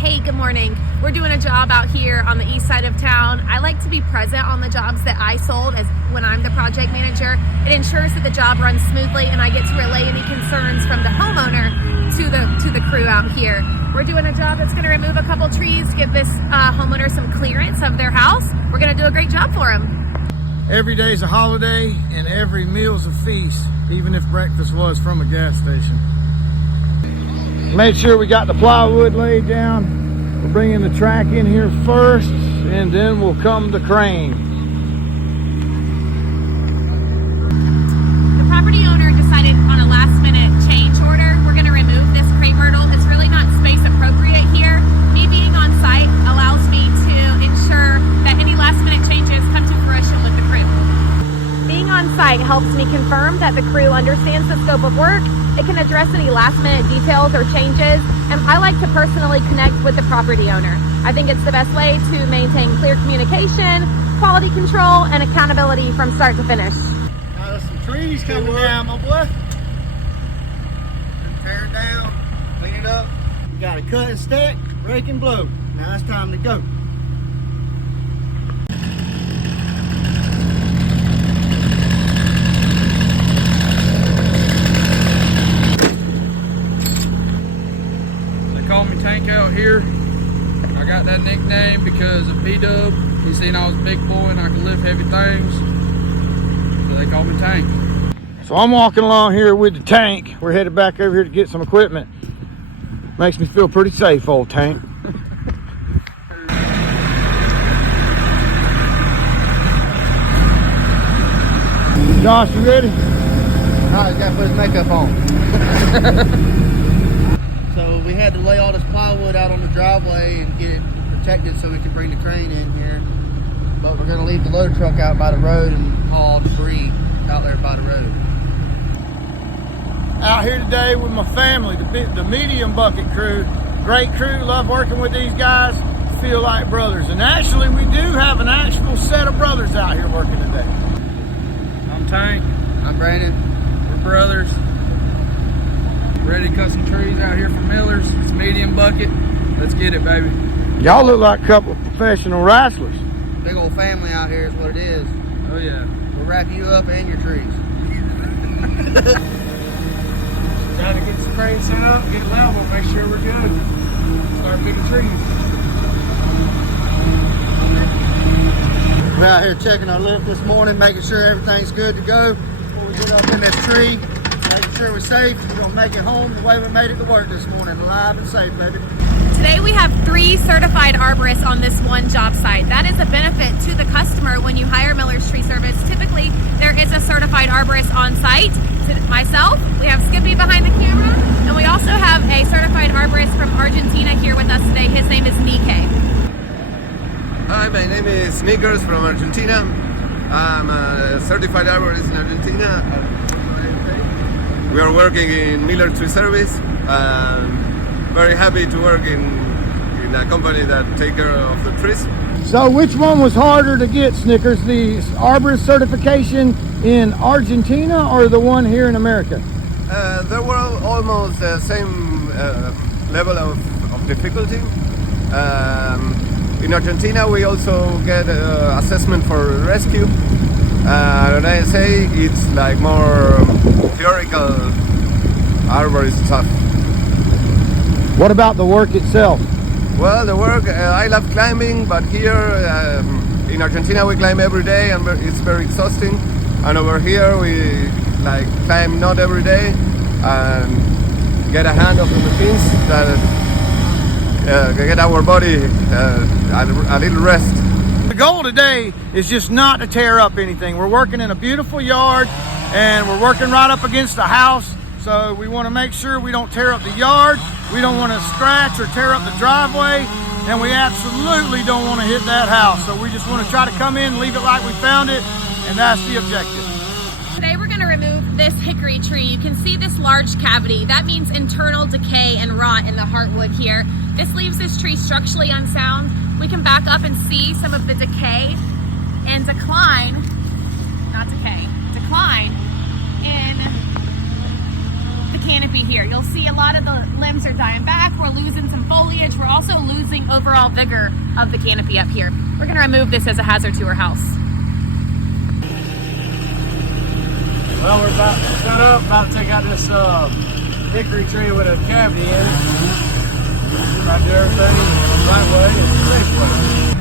Hey, good morning. We're doing a job out here on the east side of town. I like to be present on the jobs that I sold as when I'm the project manager. It ensures that the job runs smoothly and I get to relay any concerns from the homeowner to the crew out here. We're doing a job that's going to remove a couple trees to give this homeowner some clearance of their house. We're going to do a great job for them. Every day's a holiday and every meal's a feast, even if breakfast was from a gas station. Made sure we got the plywood laid down. We're bringing the track in here first, and then will come the crane. The property owner decided on a last-minute change order. We're going to remove this crepe myrtle. It's really not space appropriate here. Me being on site allows me to ensure that any last-minute changes come to fruition with the crew. Being on site helps me confirm that the crew understands the scope of work. It can address any last-minute details or changes, and I like to personally connect with the property owner. I think it's the best way to maintain clear communication, quality control, and accountability from start to finish. Now there's some trees coming down, my boy. Tear it down, clean it up. You gotta cut and stack, rake and blow. Now it's time to go. Call me Tank out here. I got that nickname because of P-Dub. He seen I was a big boy and I could lift heavy things, so they call me Tank. So I'm walking along here with the Tank. We're headed back over here to get some equipment. Makes me feel pretty safe, old Tank. Josh, you ready? No, he's got to put his makeup on. So we had to lay all this plywood out on the driveway and get it protected so we could bring the crane in here. But we're going to leave the loader truck out by the road and haul debris out there by the road. Out here today with my family, the medium bucket crew. Great crew, love working with these guys, feel like brothers. And actually, we do have an actual set of brothers out here working today. I'm Tank. I'm Brandon. We're brothers. Ready to cut some trees out here for Miller's. It's medium bucket. Let's get it, baby. Y'all look like a couple of professional wrestlers. Big old family out here is what it is. Oh yeah. We'll wrap you up and your trees. Trying to get this crane set up, get it level, make sure we're good. Start picking trees. We're out here checking our lift this morning, making sure everything's good to go before we get up in this tree. Making sure we're safe. We're going to make it home the way we made it to work this morning, alive and safe, baby. Today we have 3 certified arborists on this one job site. That is a benefit to the customer when you hire Miller's Tree Service. Typically, there is a certified arborist on site. Myself, we have Skippy behind the camera, and we also have a certified arborist from Argentina here with us today. His name is Nike. Hi, my name is Sneakers from Argentina. I'm a certified arborist in Argentina. We are working in Miller Tree Service. Very happy to work in a company that take care of the trees. So which one was harder to get, Snickers? The arborist certification in Argentina or the one here in America? They were almost the same level of difficulty. In Argentina, we also get assessment for rescue. And I say it's like more theoretical arborist stuff. What about the work itself? Well, the work, I love climbing, but here in Argentina we climb every day and it's very exhausting. And over here we like climb not every day and get a hand of the machines that get our body a little rest. The goal today is just not to tear up anything. We're working in a beautiful yard and we're working right up against the house. So we want to make sure we don't tear up the yard. We don't want to scratch or tear up the driveway. And we absolutely don't want to hit that house. So we just want to try to come in and leave it like we found it. And that's the objective. Today we're going to remove this hickory tree. You can see this large cavity. That means internal decay and rot in the heartwood here. This leaves this tree structurally unsound. We can back up and see some of the decay and decline in the canopy here. You'll see a lot of the limbs are dying back. We're losing some foliage. We're also losing overall vigor of the canopy up here. We're gonna remove this as a hazard to our house. Well, we're about to set up, about to take out this hickory tree with a cavity in it. Try to do everything the right way and the safe way.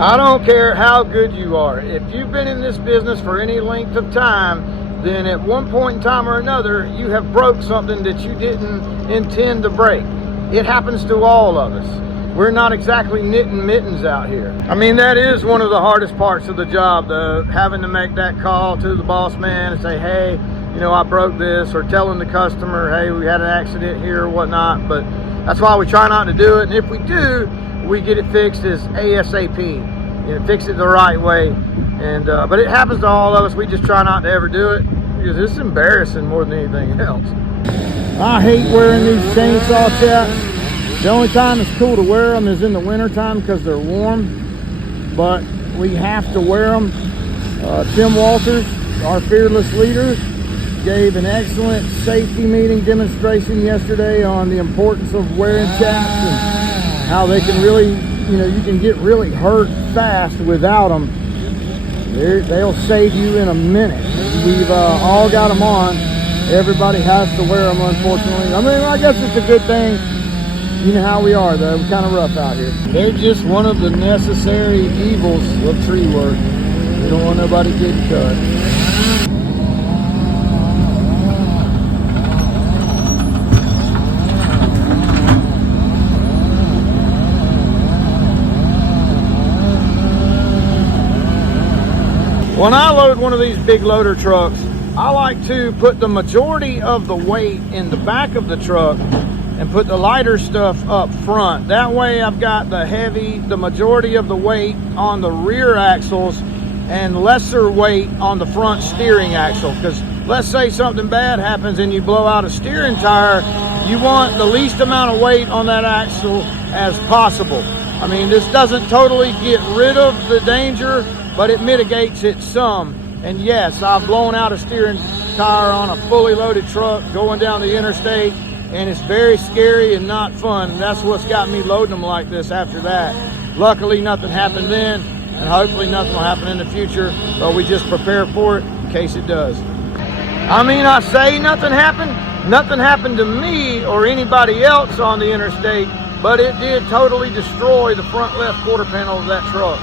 I don't care how good you are. If you've been in this business for any length of time, then at one point in time or another, you have broke something that you didn't intend to break. It happens to all of us. We're not exactly knitting mittens out here. I mean, that is one of the hardest parts of the job, though, having to make that call to the boss man and say, hey, you know, I broke this, or telling the customer, hey, we had an accident here or whatnot. But that's why we try not to do it. And if we do, we get it fixed as ASAP. You know, fix it the right way. And but it happens to all of us. We just try not to ever do it because it's embarrassing more than anything else. I hate wearing these chainsaw chaps. The only time it's cool to wear them is in the winter time because they're warm, but we have to wear them. Tim Walters, our fearless leader, gave an excellent safety meeting demonstration yesterday on the importance of wearing chaps and how they can really, you know, you can get really hurt fast without them. They'll save you in a minute. We've all got them on. Everybody has to wear them, unfortunately. I mean, I guess it's a good thing. You know how we are, though. We're kind of rough out here. They're just one of the necessary evils of tree work. We don't want nobody getting cut. When I load one of these big loader trucks, I like to put the majority of the weight in the back of the truck and put the lighter stuff up front. That way I've got the majority of the weight on the rear axles and lesser weight on the front steering axle. Because let's say something bad happens and you blow out a steering tire, you want the least amount of weight on that axle as possible. I mean, this doesn't totally get rid of the danger, but it mitigates it some. And yes, I've blown out a steering tire on a fully loaded truck going down the interstate, and it's very scary and not fun. That's what's got me loading them like this after that. Luckily, nothing happened then, and hopefully nothing will happen in the future, but we just prepare for it in case it does. I mean, I say nothing happened. Nothing happened to me or anybody else on the interstate, but it did totally destroy the front left quarter panel of that truck.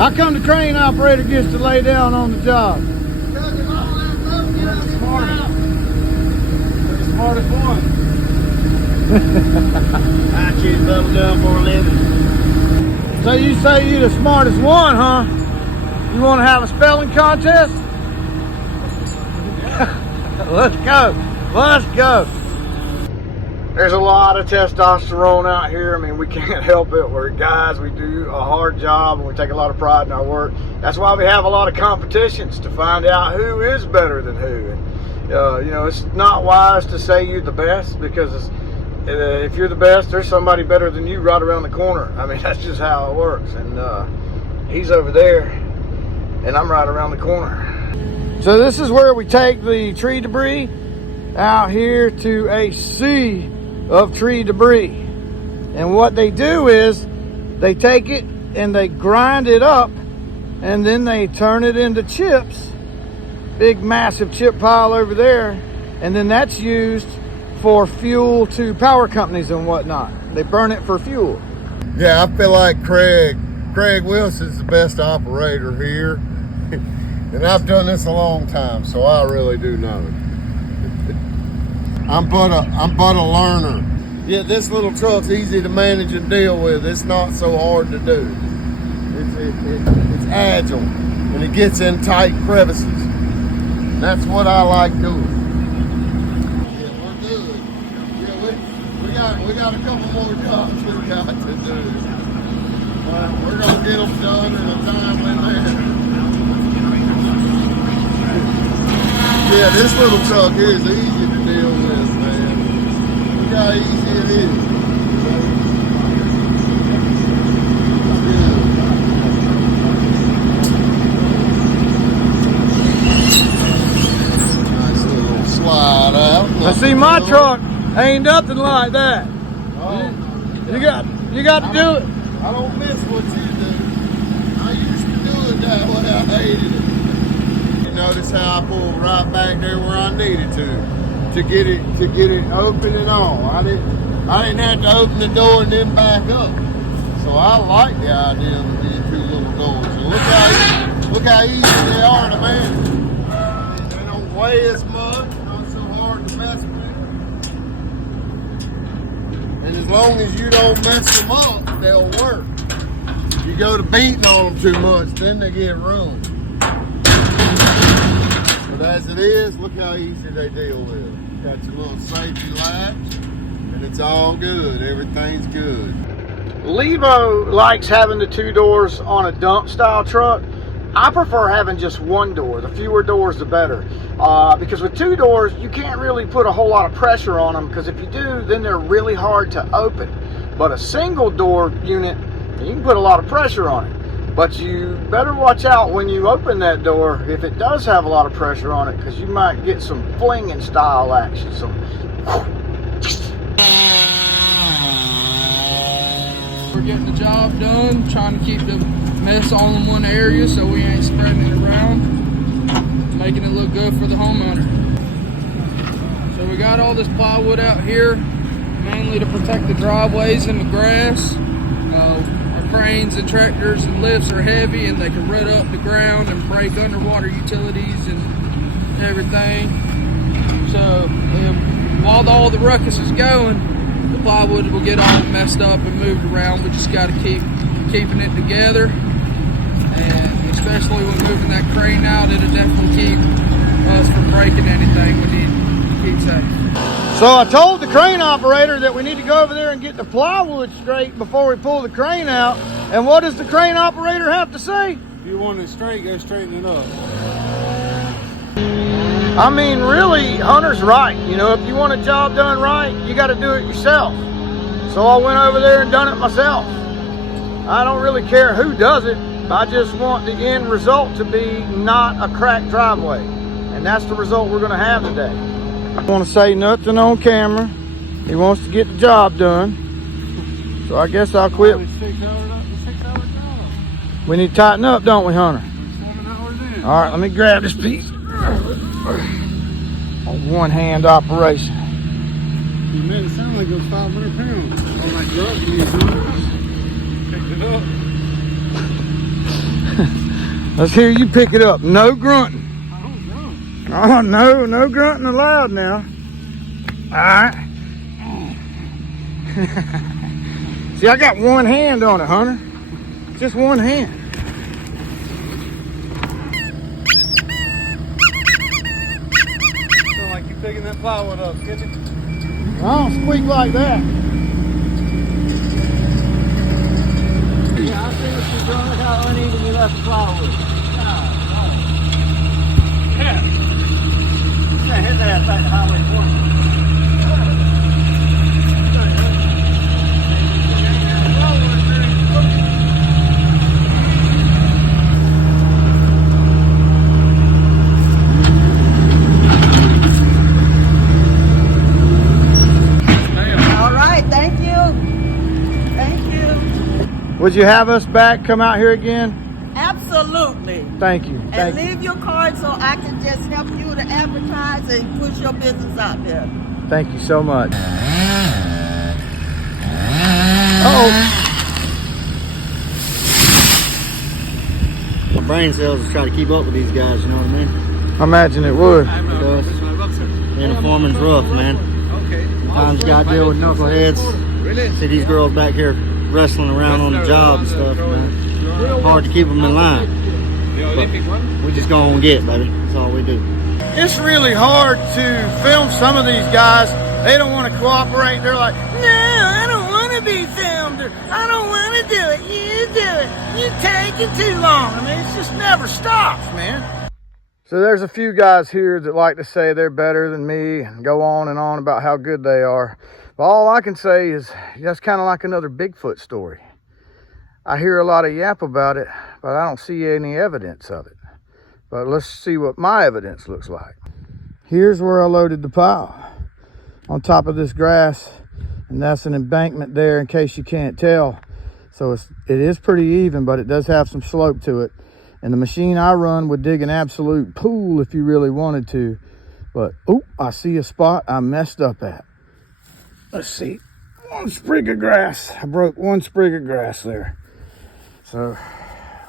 How come the crane operator gets to lay down on the job? Smartest one. I choose level down for a living. So you say you're the smartest one, huh? You want to have a spelling contest? Let's go. Let's go. There's a lot of testosterone out here. I mean, we can't help it. We're guys. We do a hard job and we take a lot of pride in our work. That's why we have a lot of competitions to find out who is better than who. And, you know, it's not wise to say you're the best because if you're the best, there's somebody better than you right around the corner. I mean, that's just how it works. And he's over there and I'm right around the corner. So this is where we take the tree debris out here to a sea of tree debris. And what they do is they take it and they grind it up and then they turn it into chips. Big massive chip pile over there, and then that's used for fuel to power companies and whatnot. They burn it for fuel. Yeah, I feel like Craig Wilson's the best operator here. And I've done this a long time, so I really do know it. I'm but a learner. Yeah, this little truck's easy to manage and deal with. It's not so hard to do. It's agile, and it gets in tight crevices. That's what I like doing. Yeah, we're good. Yeah, we got a couple more jobs we got to do. We're gonna get them done in a timely manner. Yeah, this little truck here is easy to deal with, man. Look how easy it is. I see my truck ain't nothing like that. You got to do it. I don't miss what you do. I used to do it that way. I hated it. You notice how I pulled right back there where I needed to get it open and all. I didn't have to open the door and then back up. So I like the idea of these two little doors. And look how easy they are to manage. They don't weigh as much. To mess with. And as long as you don't mess them up, they'll work. If you go to beating on them too much, then they get ruined. But as it is, look how easy they deal with it. Got your little safety latch, and it's all good. Everything's good. Levo likes having the two doors on a dump style truck. I prefer having just one door. The fewer doors, the better. Because with two doors, you can't really put a whole lot of pressure on them, because if you do, then they're really hard to open. But a single door unit, you can put a lot of pressure on it. But you better watch out when you open that door if it does have a lot of pressure on it, because you might get some flinging style action. We're getting the job done, trying to keep the mess all in one area so we ain't spreading it around, making it look good for the homeowner. So we got all this plywood out here, mainly to protect the driveways and the grass. Our cranes and tractors and lifts are heavy and they can root up the ground and break underwater utilities and everything. So while all the ruckus is going, the plywood will get all messed up and moved around. We just got to keep keeping it together, and especially when moving that crane out, it'll definitely keep us from breaking anything. We need to keep safe. So I told the crane operator that we need to go over there and get the plywood straight before we pull the crane out. And what does the crane operator have to say? If you want it straight, go straighten it up. I mean, really, Hunter's right. You know, if you want a job done right, you got to do it yourself. So I went over there and done it myself. I don't really care who does it. I just want the end result to be not a cracked driveway. And that's the result we're going to have today. I don't want to say nothing on camera. He wants to get the job done. So I guess I'll quit. We need to tighten up, don't we, Hunter? 7 hours in. All right, let me grab this piece. One hand operation. You made it sound like it was 500 pounds. On that drop, you picked it up. Let's hear you pick it up. No grunting. Oh, no grunting allowed now. All right. See, I got one hand on it, Hunter. Just one hand. Sound like you picking that plywood up, kid. I don't squeak like that. Yeah, I see what you're doing. Look how uneven you left the plywood. Yeah. Yeah, his ass back to Highway 40. All right, thank you. Thank you. Would you have us back come out here again? Absolutely. Thank you. And Thank you. leave your card so I can just help you to advertise and push your business out there. Thank you so much. Uh-oh. My brain cells is trying to keep up with these guys, you know what I mean? I imagine it would. Because being a foreman's rough, man. Sometimes you gotta deal with knuckleheads. See these girls back here wrestling around on the job and stuff, man. Hard to keep them in line. But we just go on and get, baby. That's all we do. It's really hard to film some of these guys. They don't want to cooperate. They're like, no, I don't want to be filmed. Or, I don't want to do it. You do it. You're taking too long. I mean, it just never stops, man. So there's a few guys here that like to say they're better than me and go on and on about how good they are. But all I can say is that's kind of like another Bigfoot story. I hear a lot of yap about it, but I don't see any evidence of it. But let's see what my evidence looks like. Here's where I loaded the pile, on top of this grass, and that's an embankment there in case you can't tell. So it is pretty even, but it does have some slope to it. And the machine I run would dig an absolute pool if you really wanted to. But, oh, I see a spot I messed up at. Let's see, one sprig of grass. I broke one sprig of grass there. So,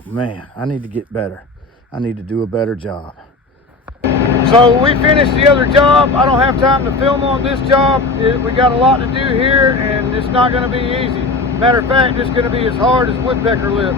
man, I need to get better. I need to do a better job. So we finished the other job. I don't have time to film on this job. We got a lot to do here, and it's not gonna be easy. Matter of fact, it's gonna be as hard as woodpecker lips.